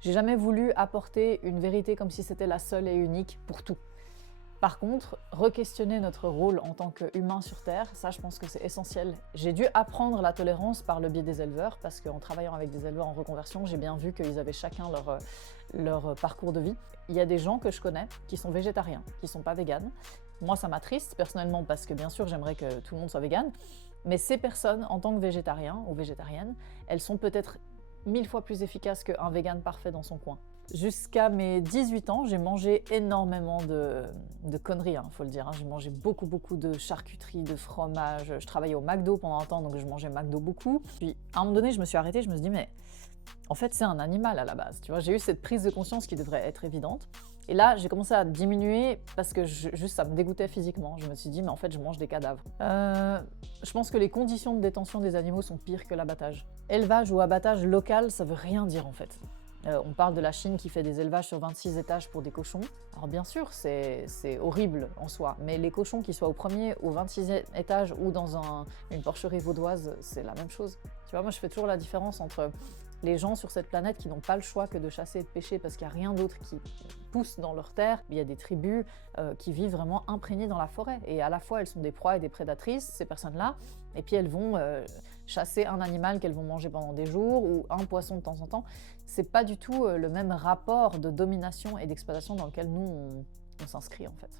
J'ai jamais voulu apporter une vérité comme si c'était la seule et unique pour tout. Par contre, re-questionner notre rôle en tant qu'humain sur Terre, ça je pense que c'est essentiel. J'ai dû apprendre la tolérance par le biais des éleveurs, parce qu'en travaillant avec des éleveurs en reconversion, j'ai bien vu qu'ils avaient chacun leur parcours de vie. Il y a des gens que je connais qui sont végétariens, qui sont pas véganes. Moi ça m'attriste personnellement, parce que bien sûr j'aimerais que tout le monde soit végane, mais ces personnes, en tant que végétariens ou végétariennes, elles sont peut-être 1000 fois plus efficaces qu'un vegan parfait dans son coin. Jusqu'à mes 18 ans, j'ai mangé énormément de conneries, faut le dire. J'ai mangé beaucoup de charcuterie, de fromage. Je travaillais au McDo pendant un temps, donc je mangeais McDo beaucoup. Puis à un moment donné, je me suis arrêtée, je me suis dit, mais en fait, c'est un animal à la base. Tu vois, j'ai eu cette prise de conscience qui devrait être évidente. Et là, j'ai commencé à diminuer parce que juste ça me dégoûtait physiquement. Je me suis dit, mais en fait, je mange des cadavres. Je pense que les conditions de détention des animaux sont pires que l'abattage. Élevage ou abattage local, ça veut rien dire en fait. On parle de la Chine qui fait des élevages sur 26 étages pour des cochons. Alors bien sûr, c'est horrible en soi, mais les cochons qui soient au premier ou 26e étage ou dans une porcherie vaudoise, c'est la même chose. Tu vois, moi je fais toujours la différence entre les gens sur cette planète qui n'ont pas le choix que de chasser et de pêcher parce qu'il n'y a rien d'autre qui pousse dans leur terre. Il y a des tribus qui vivent vraiment imprégnées dans la forêt et à la fois elles sont des proies et des prédatrices, ces personnes-là, et puis elles vont chasser un animal qu'elles vont manger pendant des jours ou un poisson de temps en temps. C'est pas du tout le même rapport de domination et d'exploitation dans lequel nous on s'inscrit en fait.